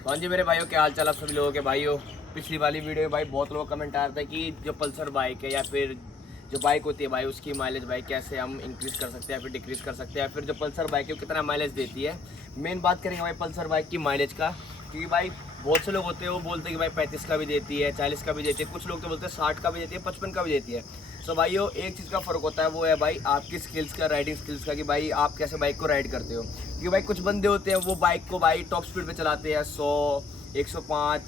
हाँ जी मेरे भाइयों, क्या हाल चाल आप सभी लोगों के भाइयों। पिछली वाली वीडियो में भाई बहुत लोगों का कमेंट आ रहा था कि जो पल्सर बाइक है या फिर जो बाइक होती है भाई उसकी माइलेज भाई कैसे हम इंक्रीज़ कर सकते हैं या फिर डिक्रीज़ कर सकते हैं, या फिर जो पल्सर बाइक है वो कितना माइलेज देती है। मेन बात करेंगे भाई पल्सर बाइक की माइलेज का, क्योंकि भाई बहुत से लोग होते हैं वो बोलते हैं कि भाई 35 का भी देती है, 40 का भी देती है, कुछ लोग तो बोलते हैं 60 का भी देती है, 55 का भी देती है। सो भाइयों एक चीज़ का फ़र्क होता है, वो है भाई आपकी स्किल्स का, राइडिंग स्किल्स का, कि भाई आप कैसे बाइक को राइड करते हो। क्योंकि भाई कुछ बंदे होते हैं वो बाइक को भाई टॉप स्पीड पे चलाते हैं 100, 105,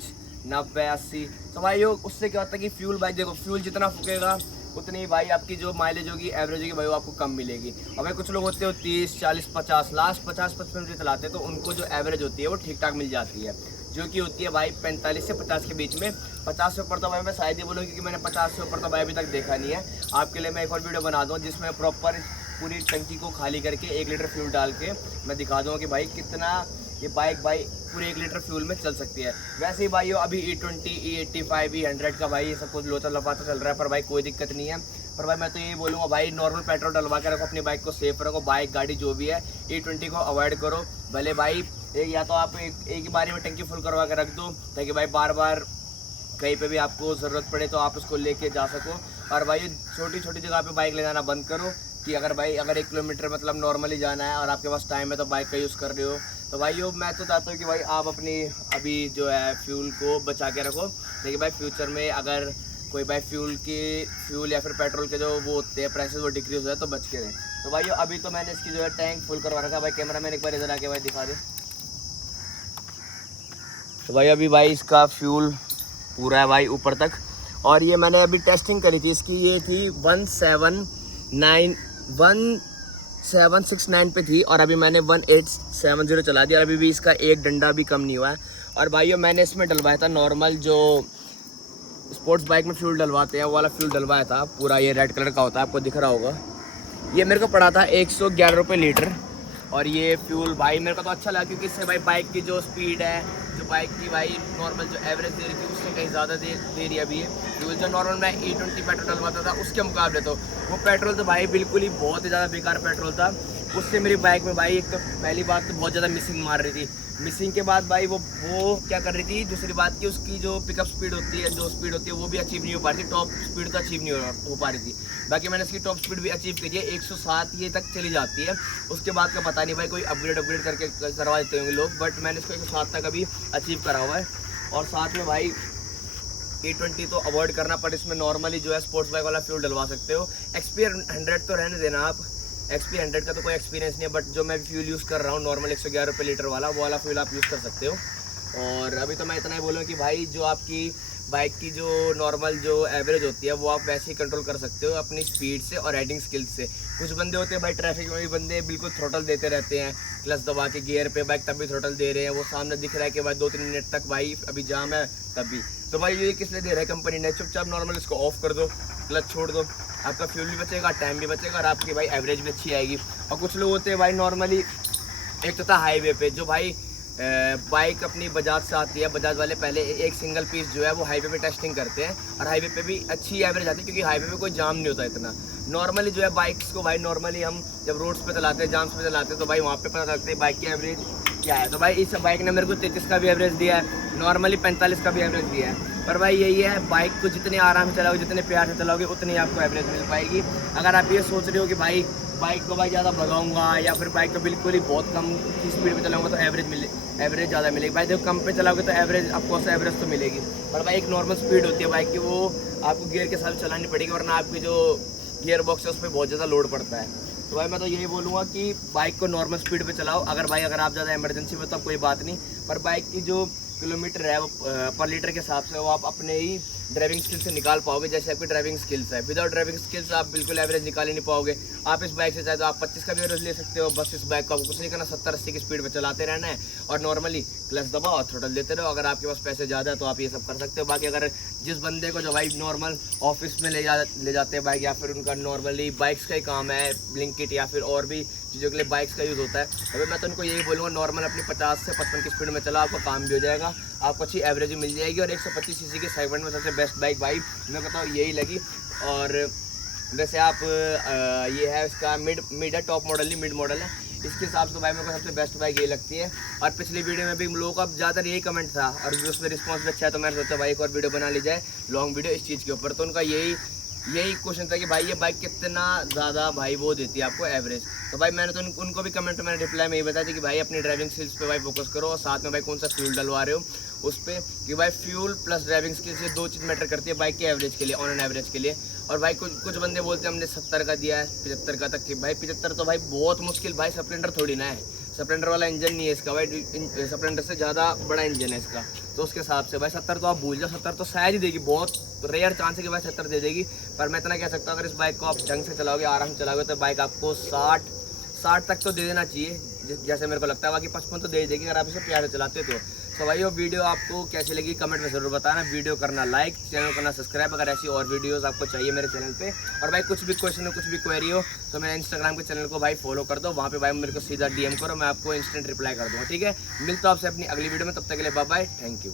90, 80। तो भाई उससे क्या होता है कि फ्यूल भाई देखो, फ्यूल जितना फूकेगा उतनी ही भाई आपकी जो माइलेज होगी, एवरेज होगी भाई वो आपको कम मिलेगी। और भाई कुछ लोग होते हैं 30, 40, 50, लास्ट 50, 55 से चलाते हैं, तो उनको जो एवरेज होती है वो ठीक ठाक मिल जाती है, जो कि होती है भाई 45 से 50 के बीच में। 50 से ऊपर तो भाई मैं शायद ही बोलूँ, क्योंकि मैंने 50 से ऊपर तो भाई अभी तक देखा नहीं है। आपके लिए मैं एक और वीडियो बना दूँ जिसमें प्रॉपर पूरी टंकी को खाली करके 1 लीटर फ्यूल डाल के मैं दिखा दूँगा कि भाई कितना ये बाइक भाई पूरे 1 लीटर फ्यूल में चल सकती है। वैसे ही भाई अभी E20, E85, E100 का भाई ये सब कुछ लोचा लपाता चल रहा है, पर भाई कोई दिक्कत नहीं है। पर भाई मैं तो यही बोलूँगा भाई नॉर्मल पेट्रोल डलवा के रखो, अपनी बाइक को सेफ रखो, बाइक गाड़ी जो भी है E20 को अवॉइड करो। भले भाई एक या तो आप एक ही बारी में टंकी फुल करवा के रख दो, ताकि भाई बार बार कहीं पे भी आपको ज़रूरत पड़े तो आप उसको लेके जा सको। और भाई छोटी छोटी जगह पे बाइक ले जाना बंद करो, कि अगर भाई अगर 1 किलोमीटर मतलब नॉर्मली जाना है और आपके पास टाइम है तो बाइक का यूज़ कर रहे हो, तो भाई मैं तो चाहता हूँ कि भाई आप अपनी अभी जो है फ्यूल को बचा के रखो। लेकिन भाई फ्यूचर में अगर कोई भाई फ्यूल या फिर पेट्रोल के जो वो होते हैं प्राइसेस वो डिक्रीज हो जाए तो बच के रहें। तो भाई अभी तो मैंने इसकी जो है टैंक फुल करवा रखा है। भाई कैमरा मैन एक बार इधर आके भाई दिखा दे। तो भाई अभी भाई इसका फ्यूल पूरा है भाई ऊपर तक। और ये मैंने अभी टेस्टिंग करी थी इसकी, ये थी 1769 पे थी, और अभी मैंने 1870 चला दिया, और अभी भी इसका एक डंडा भी कम नहीं हुआ है। और भाई मैंने इसमें डलवाया था नॉर्मल जो स्पोर्ट्स बाइक में फ्यूल डलवाते हैं वो वाला फ्यूल डलवाया था पूरा, ये रेड कलर का होता है, आपको दिख रहा होगा। ये मेरे को पड़ा था 111 रुपये लीटर। और ये फ्यूल भाई मेरे को तो अच्छा लगा, क्योंकि इससे भाई बाइक की जो स्पीड है, जो बाइक की भाई नॉर्मल जो एवरेज दे रही थी उससे कहीं ज़्यादा दे रही है अभी ये फ्यूल। जो नॉर्मल मैं E20 पेट्रोल डलवाता था उसके मुकाबले तो वो पेट्रोल तो भाई बिल्कुल ही बहुत ही ज़्यादा बेकार पेट्रोल था। उससे मेरी बाइक में भाई एक तो पहली बात तो बहुत ज़्यादा मिसिंग मार रही थी। मिसिंग के बाद भाई वो क्या कर रही थी, दूसरी बात की उसकी जो पिकअप स्पीड होती है, जो स्पीड होती है वो भी अचीव नहीं हो पा रही थी, टॉप स्पीड तो अचीव नहीं हो पा रही थी। बाकी मैंने इसकी टॉप स्पीड भी अचीव की है, 107 ये तक चली जाती है। उसके बाद का पता नहीं भाई, कोई अपग्रेड करके करवा देते होंगे लोग, बट मैंने इसको 107 तक अभी अचीव करा हुआ है। और साथ में भाई E20 तो अवॉइड करना, पर इसमें नॉर्मली जो है स्पोर्ट्स बाइक वाला फ्यूल डलवा सकते हो। XP100 तो रहने देना आप, XP100 का तो कोई एक्सपीरियंस नहीं है, बट जो मैं फ्यूल यूज़ कर रहा हूँ नॉर्मल 111 रुपये लीटर वाला, वो वाला फ्यूल आप यूज़ कर सकते हो। और अभी तो मैं इतना ही बोलूँ कि भाई जो आपकी बाइक की जो नॉर्मल जो एवरेज होती है वो आप वैसे ही कंट्रोल कर सकते हो अपनी स्पीड से और राइडिंग स्किल्स से। कुछ बंदे होते हैं भाई ट्रैफिक में भी बंदे बिल्कुल थ्रोटल देते रहते हैं, क्लच दबा के गियर पे बाइक तब भी थ्रोटल दे रहे हैं, वो सामने दिख रहा है कि भाई 2-3 मिनट तक भाई अभी जाम है तब भी। तो भाई ये किस लिए दे रहा है कंपनी ने, चुपचाप नॉर्मल इसको ऑफ कर दो, क्लच छोड़ दो, आपका फ्यूल भी बचेगा, टाइम भी बचेगा, और आपकी भाई एवरेज भी अच्छी आएगी। और कुछ लोग होते हैं भाई नॉर्मली, एक तो था हाईवे पे जो भाई बाइक अपनी बजाज से आती है, बजाज वाले पहले एक सिंगल पीस जो है वो हाईवे पे टेस्टिंग करते हैं, और हाईवे पे भी अच्छी एवरेज आती है, क्योंकि हाईवे पे कोई जाम नहीं होता इतना। नॉर्मली जो है बाइक्स को भाई नॉर्मली हम जब रोड्स पे चलाते हैं, जाम्स पे चलाते हैं, तो भाई वहाँ पे पता लगता है बाइक की एवरेज क्या है। तो भाई इस बाइक ने मेरे को 33 का भी एवरेज दिया है, नॉर्मली 45 का भी एवरेज दिया है। पर भाई यही है, बाइक को जितने आराम से चलाओगे, जितने प्यार से चलाओगे, उतनी आपको एवरेज मिल पाएगी। अगर आप ये सोच रहे हो कि भाई बाइक को भाई ज़्यादा भगाऊंगा या फिर बाइक को बिल्कुल ही बहुत कम की स्पीड पे चलाऊंगा तो एवरेज ज़्यादा मिलेगी। भाई देखो कम पे चलाओगे तो एवरेज आपको एवरेज तो मिलेगी, पर भाई एक नॉर्मल स्पीड होती है बाइक की, वो आपको गियर के साथ चलानी पड़ेगी, वरना आपकी जो गियर बॉक्स है उस पर बहुत ज़्यादा लोड पड़ता है। तो भाई मैं तो यही बोलूँगा कि बाइक को नॉर्मल स्पीड पे चलाओ। अगर आप ज़्यादा इमरजेंसी में तो कोई बात नहीं, पर बाइक की जो किलोमीटर है वो पर लीटर के हिसाब से वो आप अपने ही ड्राइविंग स्किल से निकाल पाओगे, जैसे आपकी ड्राइविंग स्किल्स है। विदाउट ड्राइविंग स्किल्स आप बिल्कुल एवरेज निकाल ही नहीं पाओगे। आप इस बाइक से चाहे तो आप 25 का भी एवरेज ले सकते हो, बस इस बाइक को आपको कुछ नहीं करना, 70-80 की स्पीड पे चलाते रहना है, और नॉर्मली क्लच दबाओ और थ्रोटल देते रहो। अगर आपके पास पैसे ज़्यादा है तो आप ये सब कर सकते हो। बाकी अगर जिस बंदे को जो भाई नॉर्मल ऑफिस में ले जाते हैं बाइक, या फिर उनका नॉर्मली बाइक्स का ही काम है, ब्लिंकिट या फिर और भी चीज़ों के लिए बाइक्स का यूज़ होता है, अभी मैं तो उनको यही बोलूँगा नॉर्मल अपनी 50 से 55 की स्पीड में चला, आपका काम भी हो जाएगा, आपको अच्छी एवरेज भी मिल जाएगी। और 125 सीसी के सेगमेंट में सबसे बेस्ट बाइक भाई मैं बताऊँ यही लगी। और वैसे आप ये है इसका मिड है, टॉप मॉडल नहीं मिड मॉडल है, इसके हिसाब से भाई मेरे को सबसे बेस्ट बाइक यही लगती है। और पिछली वीडियो में भी लोगों का ज़्यादातर यही कमेंट था और उसमें रिस्पॉन्स भी अच्छा है, तो मैंने सोचा भाई एक और वीडियो बना ली जाए, लॉन्ग वीडियो इस चीज़ के ऊपर। तो उनका यही क्वेश्चन था कि भाई ये बाइक कितना ज़्यादा भाई वो देती है आपको एवरेज। तो भाई मैंने तो उनको भी कमेंट में रिप्लाई में यही बताया था कि भाई अपनी ड्राइविंग स्किल्स पे भाई फोकस करो, और साथ में भाई कौन सा फ्यूल डलवा रहे हो उस पर, कि भाई फ्यूल प्लस ड्राइविंग स्किल्स ये दो चीज़ मैटर करती है बाइक के एवरेज के लिए, ऑन एन एवरेज के लिए। और भाई कुछ बंदे बोलते हैं हमने 70 का दिया है, 75 का तक, कि भाई 75 तो भाई बहुत मुश्किल, भाई स्प्लेंडर थोड़ी ना है, स्प्लेंडर वाला इंजन नहीं है इसका भाई, स्प्लेंडर से ज़्यादा बड़ा इंजन है इसका। तो उसके हिसाब से भाई 70 तो आप भूल जाओ, 70 तो शायद ही देगी, बहुत रेयर चांस है कि भाई 70 दे देगी। पर मैं इतना कह सकता हूँ अगर इस बाइक को आप ढंग से चलाओगे, आराम से चलाओगे, तो बाइक आपको 60 तक तो दे देना चाहिए, जैसे मेरे को लगता है। बाकी 55 तो दे देगी अगर आप इसे प्यार से चलाते तो। तो भाई वो वीडियो आपको कैसी लगी कमेंट में ज़रूर बताना, वीडियो करना लाइक, चैनल करना सब्सक्राइब अगर ऐसी और वीडियोस आपको चाहिए मेरे चैनल पे। और भाई कुछ भी क्वेश्चन हो, कुछ भी क्वेरी हो, तो मेरे इंस्टाग्राम के चैनल को भाई फॉलो कर दो, वहाँ पे भाई मेरे को सीधा DM करो, मैं आपको इंस्टेंट रिप्लाई कर दूँगा, ठीक है। मिलता हूँ आपसे अपनी अगली वीडियो में, तब तक के लिए बाय बाय, थैंक यू।